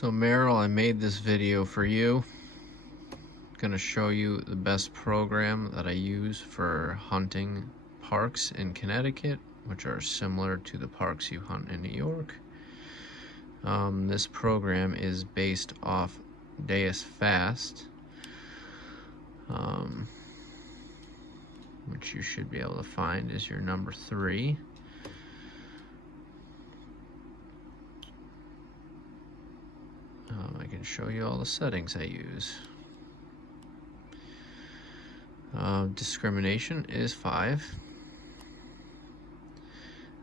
So Meryl, I made this video for you. Going to show you the best program that I use for hunting parks in Connecticut, which are similar to the parks you hunt in New York. This program is based off Deus Fast, which you should be able to find is your number 3. I can show you all the settings I use. Discrimination is 5.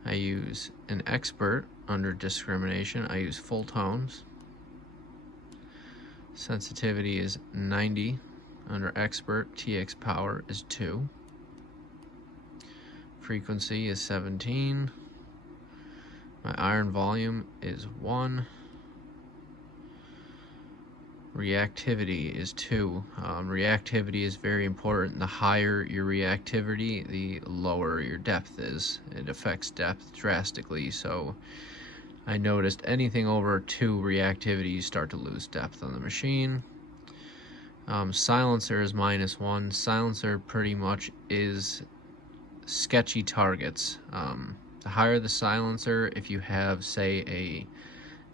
I use an expert under discrimination. I use full tones. Sensitivity is 90 under expert. TX power is 2. Frequency is 17. My iron volume is 1. Reactivity is 2. Reactivity is very important. The higher your reactivity, the lower your depth is. It affects depth drastically, so I noticed anything over 2 reactivity, you start to lose depth on the machine. Silencer is -1. Silencer pretty much is sketchy targets. The higher the silencer, if you have, say, a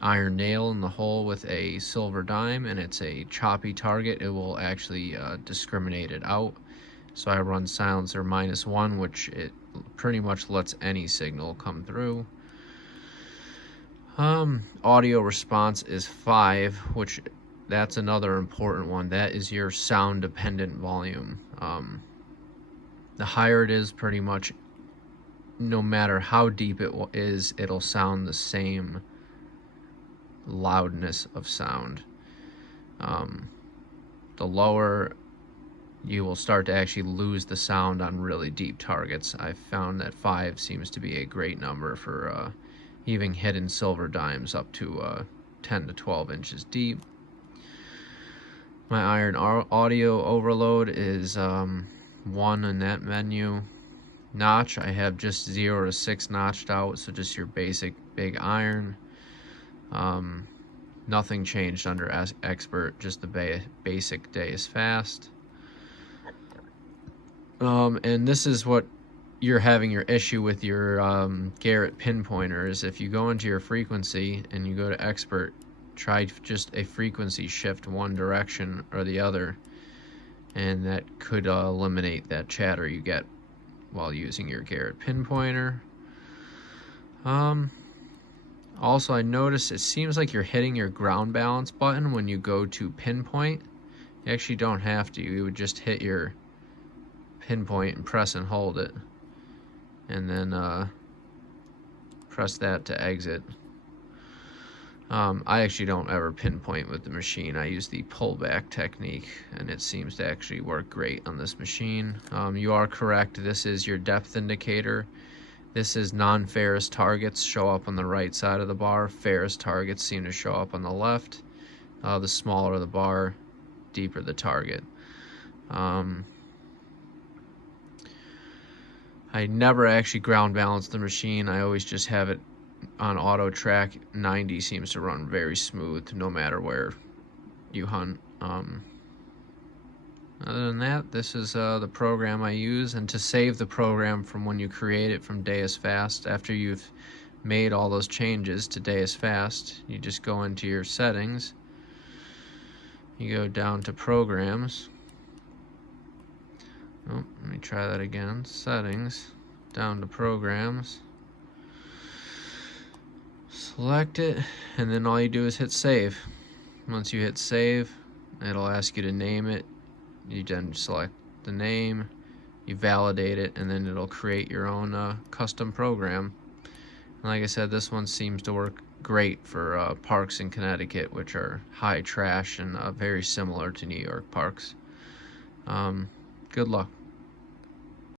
iron nail in the hole with a silver dime and it's a choppy target, it will actually discriminate it out. So I run silencer -1, which it pretty much lets any signal come through. Audio response is 5, which that's another important one. That is your sound dependent volume. The higher it is, pretty much no matter how deep it is, it'll sound the same loudness of sound. The lower, you will start to actually lose the sound on really deep targets. I've found that 5 seems to be a great number for even hidden silver dimes up to 10 to 12 inches deep. My iron audio overload is 1 in that menu. Notch, I have just 0 to 6 notched out, so just your basic big iron. Nothing changed under expert, just the basic Deus Fast. And this is what you're having your issue with your Garrett pinpointer is if you go into your frequency and you go to expert, try just a frequency shift one direction or the other, and that could eliminate that chatter you get while using your Garrett pinpointer. Also, I noticed it seems like you're hitting your ground balance button when you go to pinpoint. You actually don't have to. You would just hit your pinpoint and press and hold it. And then press that to exit. I actually don't ever pinpoint with the machine. I use the pullback technique, and it seems to actually work great on this machine. You are correct. This is your depth indicator. This is non-ferrous targets show up on the right side of the bar. Ferrous targets seem to show up on the left. The smaller the bar, deeper the target. I never actually ground balance the machine. I always just have it on auto track. 90 seems to run very smooth no matter where you hunt. Other than that, this is the program I use, and to save the program from when you create it from Deus Fast, after you've made all those changes to Deus Fast, you just go into your settings, you go down to programs. Oh, let me try that again. Settings, down to programs, select it, and then all you do is hit save. Once you hit save, it'll ask you to name it. You then select the name, you validate it, and then it'll create your own custom program. And like I said, this one seems to work great for parks in Connecticut, which are high trash and very similar to New York parks. Good luck.